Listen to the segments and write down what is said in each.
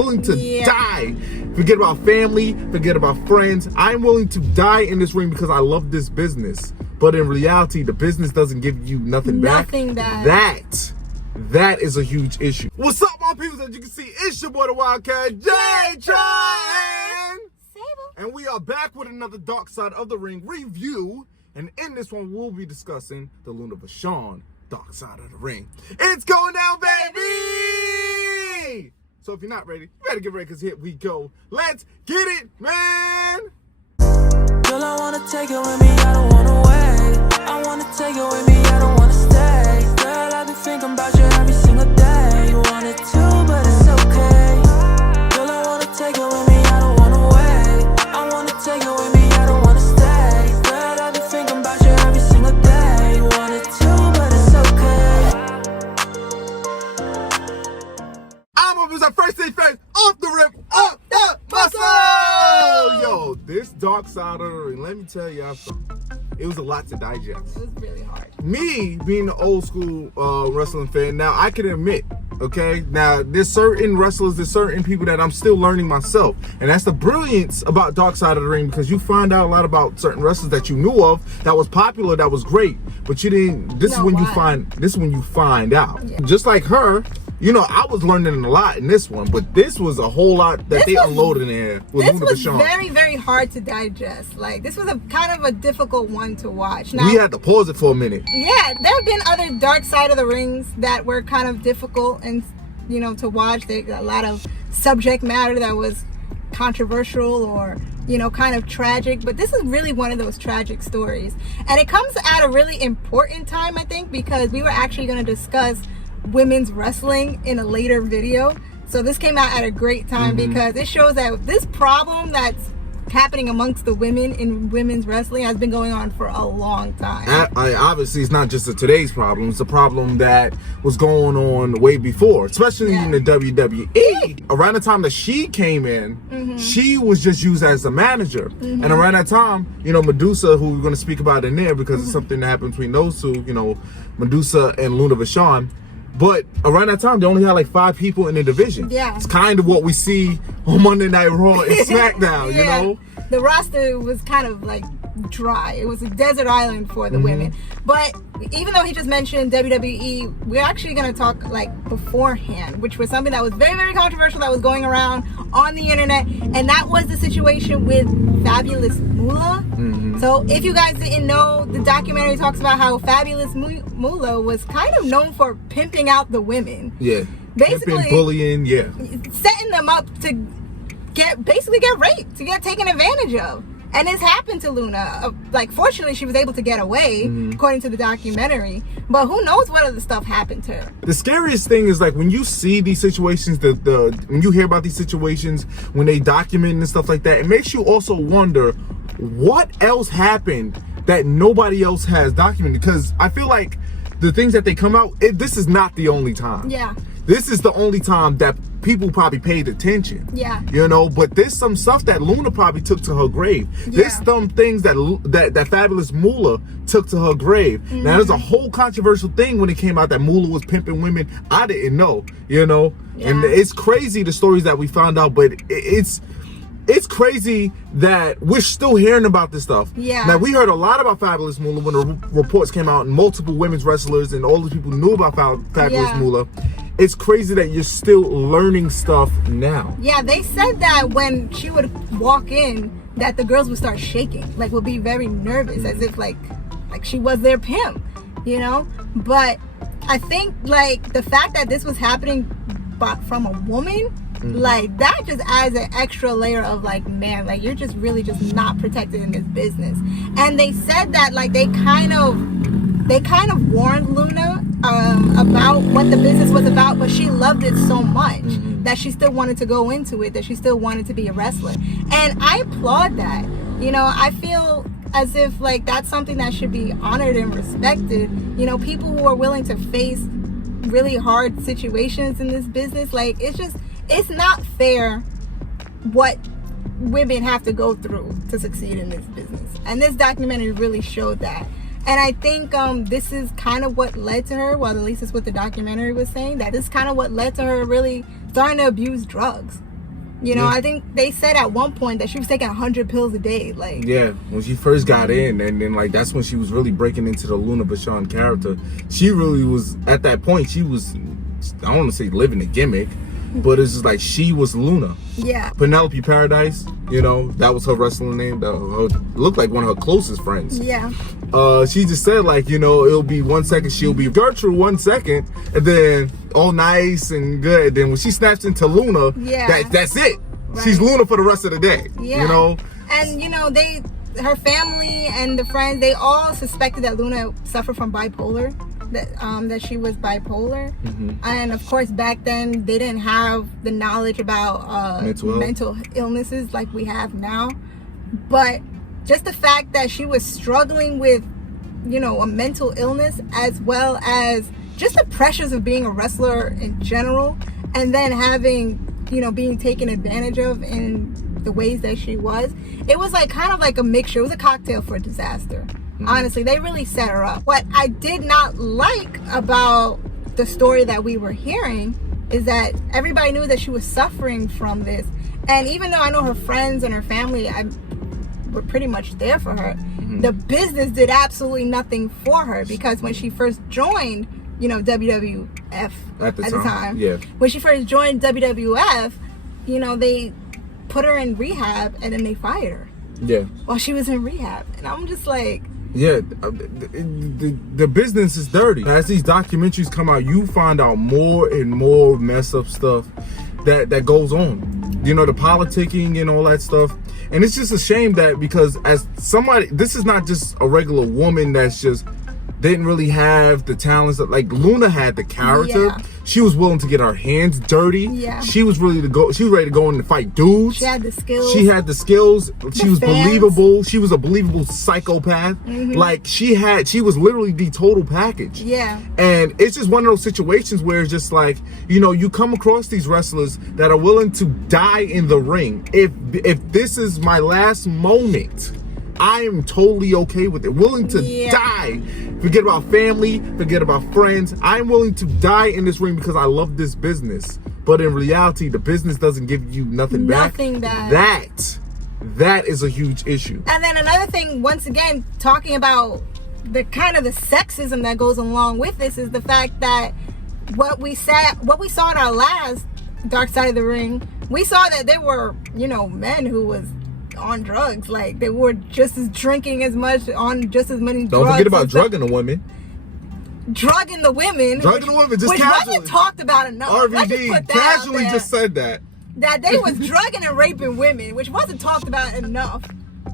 willing to die. Forget about family, forget about friends. I'm willing to die in this ring because I love this business. But in reality, the business doesn't give you nothing back. Nothing back. That is a huge issue. What's up, my people? As you can see, it's your boy, the Wildkatjaytroy, and Sable. And we are back with another Dark Side of the Ring review. And in this one, we'll be discussing the Vachon Dark Side of the Ring. It's going down, baby! So if you're not ready, you better get ready, because here we go. Let's get it, man! Girl, I wanna take it with me, I don't wanna wait. I wanna take it with me, I don't wanna stay. Girl, I've been thinking about you every single day. You wanted to, but it's okay. Girl, I wanna take it with me, I don't wanna wait. I wanna take it with me, I don't wanna stay. Girl, I've been thinking about you every single day. You wanted to, but it's okay. I'm up as our first thing first, off the rip, up the muscle! Yo, this Dark Side of the Ring, let me tell y'all something. It was a lot to digest. It was really hard. Me, being an old school wrestling fan, now I can admit, okay, now there's certain wrestlers, there's certain people that I'm still learning myself. And that's the brilliance about Dark Side of the Ring, because you find out a lot about certain wrestlers that you knew of, that was popular, that was great, but you didn't, this is when you find out. Yeah. Just like her, you know, I was learning a lot in this one, but this was a whole lot that they unloaded in there with This was Vachon. very, very hard to digest. Like, this was a kind of a difficult one to watch. Now, we had to pause it for a minute. Yeah, there have been other Dark Side of the Rings that were kind of difficult and, you know, to watch. There's a lot of subject matter that was controversial or, you know, kind of tragic, but this is really one of those tragic stories. And it comes at a really important time, I think, because we were actually going to discuss women's wrestling in a later video. So this came out at a great time because it shows that this problem that's happening amongst the women in women's wrestling has been going on for a long time. Obviously, it's not just a today's problem. It's a problem that was going on way before, especially in the WWE. Around the time that she came in, she was just used as a manager. And around that time, you know, Medusa, who we're going to speak about in there because it's something that happened between those two, you know, Medusa and Vachon. But around that time, they only had like 5 people in the division. Yeah. It's kind of what we see on Monday Night Raw and SmackDown, you know? The roster was kind of like dry. It was a desert island for the women. But even though he just mentioned WWE, we're actually going to talk like beforehand, which was something that was very, very controversial that was going around on the internet. And that was the situation with Fabulous Moolah. So if you guys didn't know, the documentary talks about how Fabulous Moolah was kind of known for pimping out the women. Yeah. Basically pimping, bullying, setting them up to basically get raped, to get taken advantage of. And it's happened to Luna. Like, fortunately, she was able to get away, according to the documentary. But who knows what other stuff happened to her. The scariest thing is, like, when you see these situations, when you hear about these situations, when they document and stuff like that, it makes you also wonder what else happened that nobody else has documented. Because I feel like the things that they come out, this is not the only time. Yeah. This is the only time that people probably paid attention. Yeah. You know, but there's some stuff that Luna probably took to her grave. Yeah. There's some things that Fabulous Moolah took to her grave. Now, there's a whole controversial thing when it came out that Moolah was pimping women. I didn't know, you know? Yeah. And it's crazy, the stories that we found out, but it's crazy that we're still hearing about this stuff. Yeah. Now, we heard a lot about Fabulous Moolah when the reports came out and multiple women's wrestlers and all the people knew about Fabulous Moolah. It's crazy that you're still learning stuff now. Yeah, they said that when she would walk in, that the girls would start shaking, like would be very nervous, as if like she was their pimp, you know? But I think like the fact that this was happening from a woman, like that just adds an extra layer of like, man, like you're just really just not protected in this business. And they said that like they kind of warned Luna about what the business was about, but she loved it so much that she still wanted to go into it, that she still wanted to be a wrestler. And I applaud that. You know, I feel as if like that's something that should be honored and respected. You know, people who are willing to face really hard situations in this business, like it's not fair what women have to go through to succeed in this business. And this documentary really showed that. And I think this is kind of what led to her, well, at least it's what the documentary was saying, that this is kind of what led to her really starting to abuse drugs. You know, I think they said at one point that she was taking 100 pills a day. Like, yeah, when she first got in, and then like that's when she was really breaking into the Luna Vachon character. She really was at that point. She was, I don't want to say living a gimmick, but it's just like she was Luna. Yeah. Penelope Paradise, you know, that was her wrestling name. That looked like one of her closest friends. Yeah. She just said like, you know, it'll be 1 second she'll be Gertrude 1 second, and then all nice and good. Then when she snaps into Luna, that's it. Right. She's Luna for the rest of the day. Yeah. You know. And you know, her family and the friends, they all suspected that Luna suffered from bipolar. That she was bipolar. And of course back then they didn't have the knowledge about mental illnesses like we have now, but just the fact that she was struggling with, you know, a mental illness as well as just the pressures of being a wrestler in general, and then having, you know, being taken advantage of in the ways that she was, it was like kind of like a mixture. It was a cocktail for disaster. Honestly, they really set her up. What I did not like about the story that we were hearing is that everybody knew that she was suffering from this. And even though I know her friends and her family were pretty much there for her, the business did absolutely nothing for her, because when she first joined, you know, WWF at the time, when she first joined WWF, you know, they put her in rehab and then they fired her. Yeah. While she was in rehab. And I'm just like, yeah, the business is dirty. As these documentaries come out, you find out more and more messed up stuff that goes on. You know, the politicking and all that stuff. And it's just a shame that, because as somebody, this is not just a regular woman that's just didn't really have the talents that, like, Luna had the character. Yeah. She was willing to get her hands dirty. Yeah. She was ready to go. She was ready to go in and fight dudes. She had the skills. She had the skills. She was believable. She was a believable psychopath. Like, she was literally the total package. Yeah. And it's just one of those situations where it's just like, you know, you come across these wrestlers that are willing to die in the ring. If this is my last moment, I am totally okay with it. Willing to die. Forget about family, forget about friends. I'm willing to die in this ring because I love this business. But in reality, the business doesn't give you nothing back. Nothing back. That is a huge issue. And then another thing, once again, talking about the kind of the sexism that goes along with this, is the fact that what we saw in our last Dark Side of the Ring, we saw that there were, you know, men who was on drugs. Like, they were just as drinking as much, on just as many drugs. Don't forget about drugging the women. Drugging the women. Drugging the women, just which casually. Wasn't talked about enough. RVD casually just said that. That they was drugging and raping women, which wasn't talked about enough.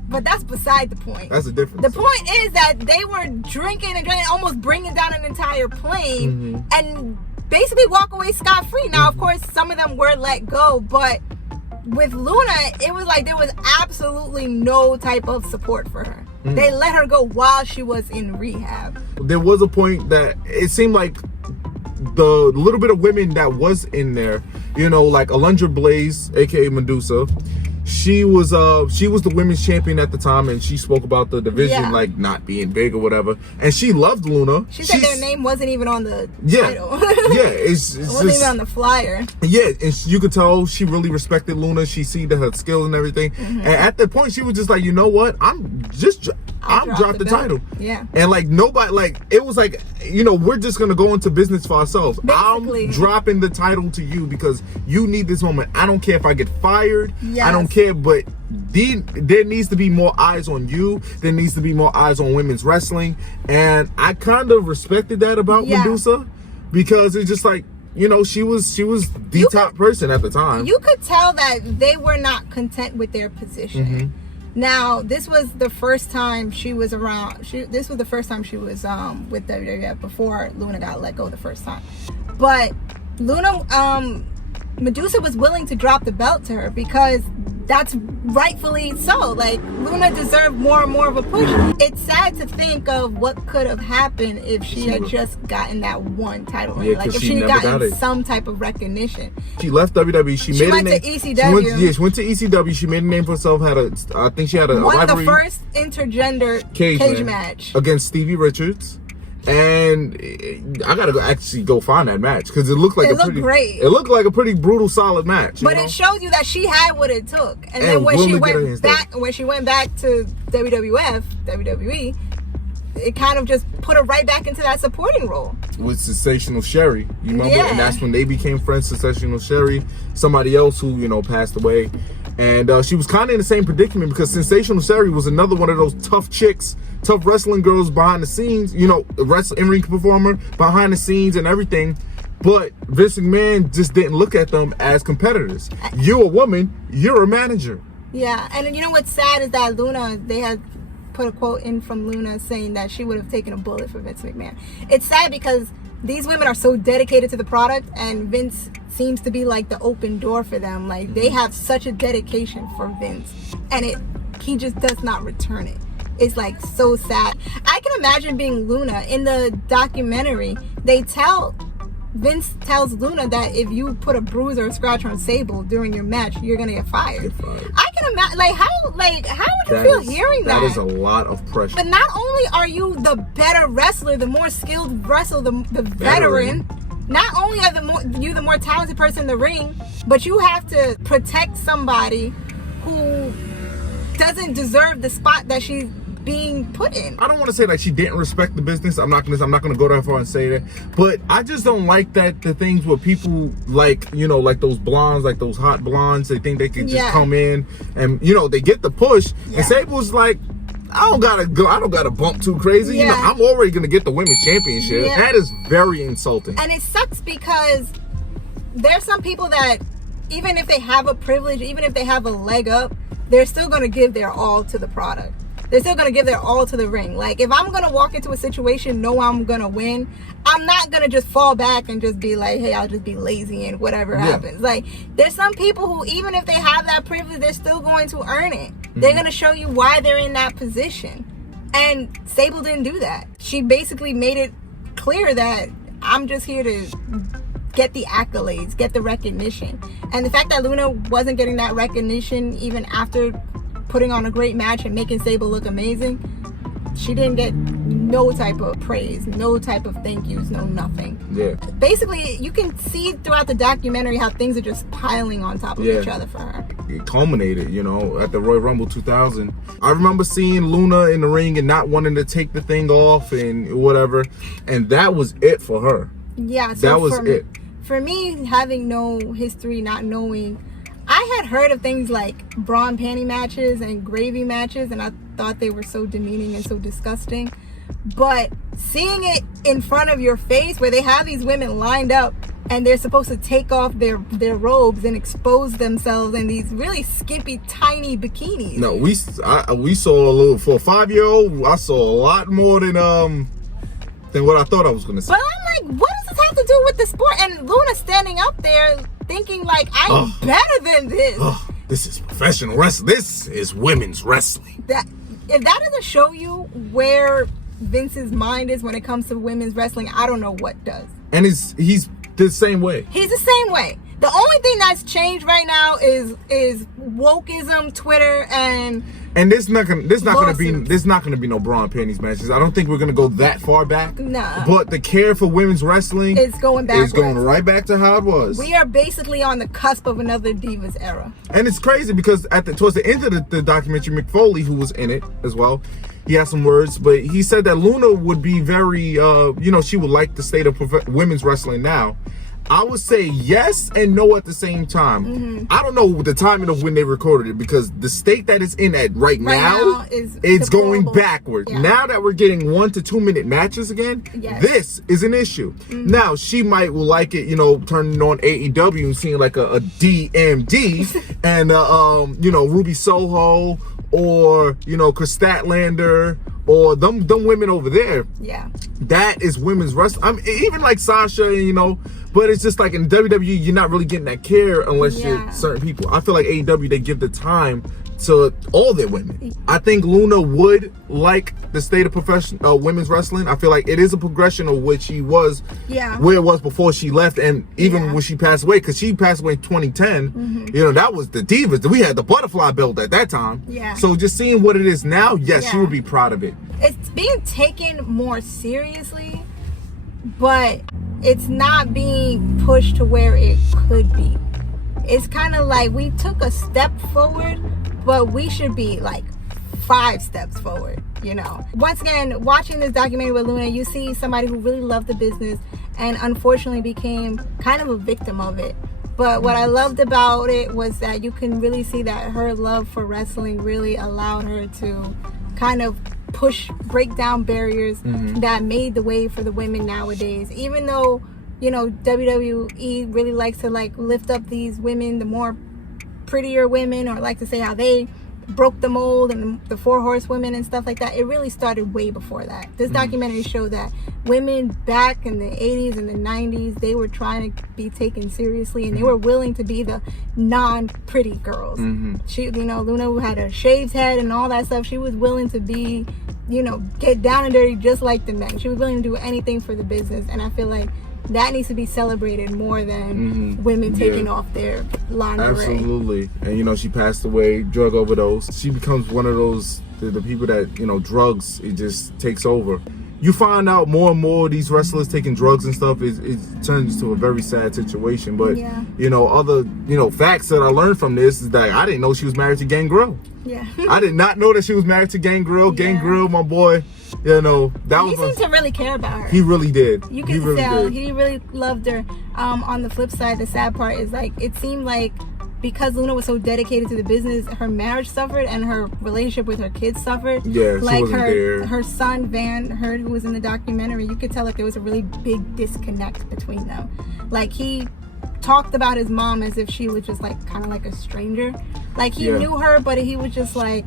But that's beside the point. That's the difference. The point is that they were drinking and drinking, almost bringing down an entire plane, and basically walk away scot-free. Now, of course, some of them were let go, but with Luna, it was like there was absolutely no type of support for her. They let her go while she was in rehab. There was a point that it seemed like the little bit of women that was in there, you know, like Alundra Blaze, aka Medusa, she was the women's champion at the time, and she spoke about the division like not being big or whatever, and she loved Luna. She said their name wasn't even on the title. It wasn't even on the flyer. Yeah, and you could tell she really respected Luna. She see her skills and everything, and at that point she was just like, you know what, I'm dropped the title. Yeah. And like nobody, like, it was like, you know, we're just gonna go into business for ourselves. Basically. I'm dropping the title to you because you need this moment. I don't care if I get fired. I don't care, but there needs to be more eyes on you. There needs to be more eyes on women's wrestling. And I kind of respected that about Medusa, because it's just like, you know, she was the top person at the time. You could tell that they were not content with their position. Now, this was the first time she was around. This was the first time she was with WWF before Luna got let go the first time. But Luna, Medusa was willing to drop the belt to her because that's rightfully so. Like, Luna deserved more and more of a push. It's sad to think of what could have happened if she had just gotten that one title reign. Like, if she had gotten some type of recognition. She left WWE. She went to ECW. She went to ECW. She made a name for herself. I think she had a won the first intergender cage match against Stevie Richards. And I gotta actually go find that match because it looked like great. It looked like a pretty brutal, solid match. But it shows you that she had what it took. And then when she went back to WWE, it kind of just put her right back into that supporting role. With Sensational Sherry, you remember? Yeah. And that's when they became friends. Sensational Sherry, somebody else who passed away, and she was kind of in the same predicament because Sensational Sherry was another one of those tough chicks, tough wrestling girls behind the scenes, in-ring performer behind the scenes and everything. But Vince McMahon just didn't look at them as competitors. You're a woman, you're a manager. Yeah, and you know what's sad is that Luna, they had put a quote in from Luna saying that she would have taken a bullet for Vince McMahon. It's sad because these women are so dedicated to the product, and Vince seems to be like the open door for them. Like, they have such a dedication for Vince, and he just does not return it. It's like so sad. I can imagine being Luna. In the documentary, Vince tells Luna that if you put a bruise or a scratch on Sable during your match, you're gonna get fired. I can imagine, how would you feel hearing that? That is a lot of pressure. But not only are you the better wrestler, the more skilled wrestler, the veteran. Not only are you the more talented person in the ring, but you have to protect somebody who doesn't deserve the spot that she's being put in. I don't want to say like she didn't respect the business. I'm not gonna go that far and say that, but I just don't like that the things where people like those blondes, like those hot blondes, they think they can just come in and they get the push. And Sable's like, I don't gotta bump too crazy. I'm already gonna get the women's championship. That is very insulting. And it sucks because there's some people that even if they have a privilege, even if they have a leg up, they're still gonna give their all to the product. They're still going to give their all to the ring. Like, if I'm going to walk into a situation, know I'm going to win, I'm not going to just fall back and just be like, hey, I'll just be lazy and whatever happens. Like, there's some people who, even if they have that privilege, they're still going to earn it. They're going to show you why they're in that position. And Sable didn't do that. She basically made it clear that I'm just here to get the accolades, get the recognition. And the fact that Luna wasn't getting that recognition even after putting on a great match and making Sable look amazing, she didn't get no type of praise, no type of thank yous, no nothing. Yeah. Basically, you can see throughout the documentary how things are just piling on top of each other for her. It culminated, at the Royal Rumble 2000. I remember seeing Luna in the ring and not wanting to take the thing off and whatever, and that was it for her. Yeah, so that was it. For me, having no history, not knowing, I had heard of things like bra and panty matches and gravy matches, and I thought they were so demeaning and so disgusting. But seeing it in front of your face, where they have these women lined up and they're supposed to take off their robes and expose themselves in these really skimpy, tiny bikinis. No, we saw a little, for a 5-year-old, I saw a lot more than what I thought I was going to see. But I'm like, what does this have to do with the sport? And Luna standing up there thinking like, I'm better than this. This is professional wrestling. This is women's wrestling. If that doesn't show you where Vince's mind is when it comes to women's wrestling, I don't know what does. And he's the same way. He's the same way. The only thing that's changed right now is wokeism, Twitter, and there's not gonna be no bra and panties matches. I don't think we're gonna go that far back. Nah. But the care for women's wrestling is going backwards. It's going right back to how it was. We are basically on the cusp of another Divas era. And it's crazy because towards the end of the documentary, Mick Foley, who was in it as well, he had some words, but he said that Luna would be very, she would like the state of women's wrestling now. I would say yes and no at the same time. Mm-hmm. I don't know the timing of when they recorded it because the state that it's in at right now it's going backward. Yeah. Now that we're getting 1 to 2 minute matches again, this is an issue. Mm-hmm. Now she might like it, turning on AEW and seeing like a DMD and Ruby Soho or Chris Statlander or them women over there. Yeah. That is women's wrestling. I mean, even like Sasha, But it's just like in WWE, you're not really getting that care unless Yeah. you're certain people. I feel like AEW, they give the time to all their women. I think Luna would like the state of professional women's wrestling. I feel like it is a progression of what she was, where it was before she left, and even when she passed away, because she passed away in 2010. You know, that was the Divas. We had the butterfly belt at that time. So just seeing what it is now, yes, she would be proud of it. It's being taken more seriously, but it's not being pushed to where it could be. It's kind of like we took a step forward, but we should be like 5 steps forward, you know. Once again, watching this documentary with Luna, you see somebody who really loved the business and unfortunately became kind of a victim of it. But what I loved about it was that you can really see that her love for wrestling really allowed her to kind of break down barriers that made the way for the women nowadays. Even though, you know, WWE really likes to like lift up these women, the more prettier women, or like to say how they broke the mold and the 4 horsewomen and stuff like that, it really started way before that. This documentary showed that women back in the 80s and the 90s, they were trying to be taken seriously, and they were willing to be the non-pretty girls. She, you know, Luna, who had a shaved head and all that stuff, she was willing to be, you know, get down and dirty just like the men. She was willing to do anything for the business, and I feel like that needs to be celebrated more than women taking off their lingerie. Absolutely. And you know, she passed away, drug overdose. She becomes one of those the people that, you know, drugs, it just takes over. You find out more and more these wrestlers taking drugs and stuff, it turns into a very sad situation. But you know, other, you know, facts that I learned from this is that I didn't know she was married to Gangrel. I did not know that she was married to Gangrel. Gangrel, my boy, you know, that he seemed to really care about her. He really did. You can tell he really loved her. On the flip side, the sad part is like it seemed like because Luna was so dedicated to the business, her marriage suffered and her relationship with her kids suffered. Like her son Van Herd, who was in the documentary, you could tell like there was a really big disconnect between them. Like he talked about his mom as if she was just like kind of like a stranger. Like he knew her, but he was just like,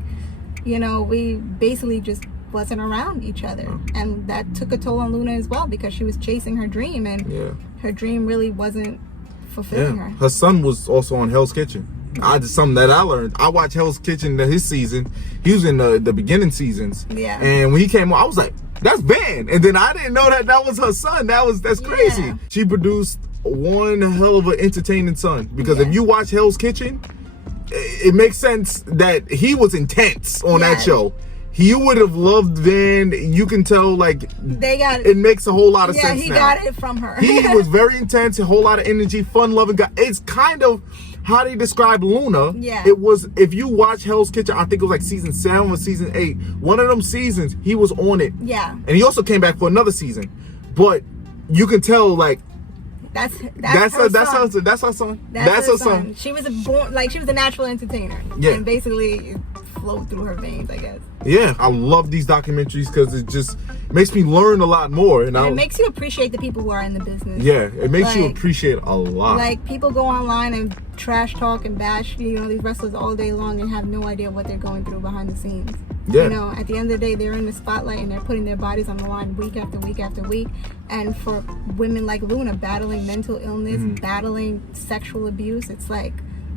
you know, we basically just wasn't around each other, and that took a toll on Luna as well because she was chasing her dream, and her dream really wasn't fulfilling her. Her son was also on Hell's Kitchen. Something that I learned. I watched Hell's Kitchen his season. He was in the beginning seasons. And when he came on, I was like, that's Van. And then I didn't know that was her son. That's crazy. She produced one hell of an entertaining son, because if you watch Hell's Kitchen, it makes sense that he was intense on that show. He would have loved Van. You can tell, like, it makes a whole lot of sense. He got it from her. He was very intense, a whole lot of energy, fun-loving guy. It's kind of how they describe Luna. It was, if you watch Hell's Kitchen, I think it was like season 7 or season 8. One of them seasons, he was on it. And he also came back for another season. But you can tell, like, that's her son. She was she was a natural entertainer. And basically it flowed through her veins, I guess. I love these documentaries because it just makes me learn a lot more, and it makes you appreciate the people who are in the business. It makes you appreciate a lot. Like, people go online and trash talk and bash, you know, these wrestlers all day long and have no idea what they're going through behind the scenes. You know, at the end of the day, they're in the spotlight and they're putting their bodies on the line week after week after week. And for women like Luna, battling mental illness, battling sexual abuse, it's like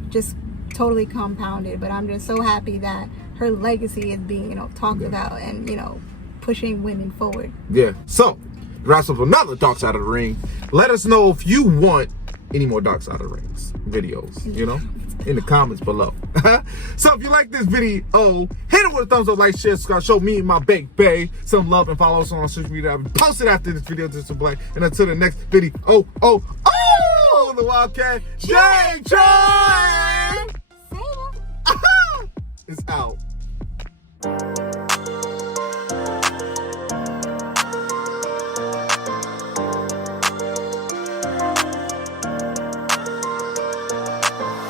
just totally compounded. But I'm just so happy that her legacy is being, you know, talked about and, you know, pushing women forward. So wraps up another Dark Side of the Ring. Let us know if you want any more Dark Side of the Rings videos, you know, in the comments below. So if you like this video, hit it with a thumbs up, like, share, subscribe, show me and my big bae some love, and follow us on our social media. I'll be posted after this video, just so black. And until the next video, the Wildkatjaytroy.